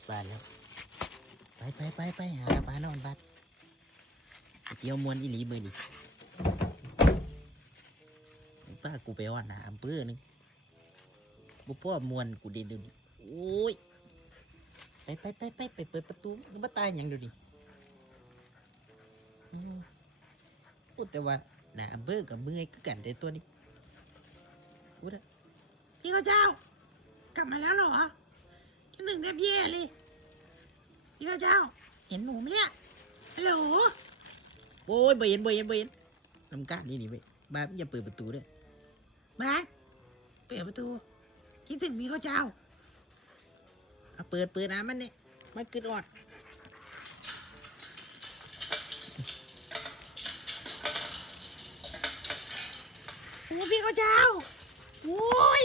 ดบ้านแล้ว ไปไปไปไปหาปลานอนบัดเที่ยวมวนอีหลีมือนี่ป้ากูไปอ่อนหาอำเภอหนึงบ่พ่อมวนกูเดินดี๋ยวนี้โอ้ยไปไปไปไปไปเปิดประตูก็มาตายหยังดี๋ยวนี้อืมพูดแต่ว่าหนาอำเภอกับเมื่อยคือกันแต่ตัวนี้พูดอะพี่ข้าเจ้ากลับมาแล้วเหรอ คิดถึงแทบแย่เลยพี่ข้าเจ้า เห็นหนูไหมเนี่ยฮัลโหลโอ้ยบ่เห็นบ่เห็นบ่เห็นลำกาดนี่นี่เว้ยบ้านอย่าเปิดประตูเด้วยมาเปิดประตูคิดถึงพี่ข้าเจ้าเอาเปิดเปิดน้ำมันเนี่ยมันกึดออดโอ้พี่ข้าเจ้าโอ้ย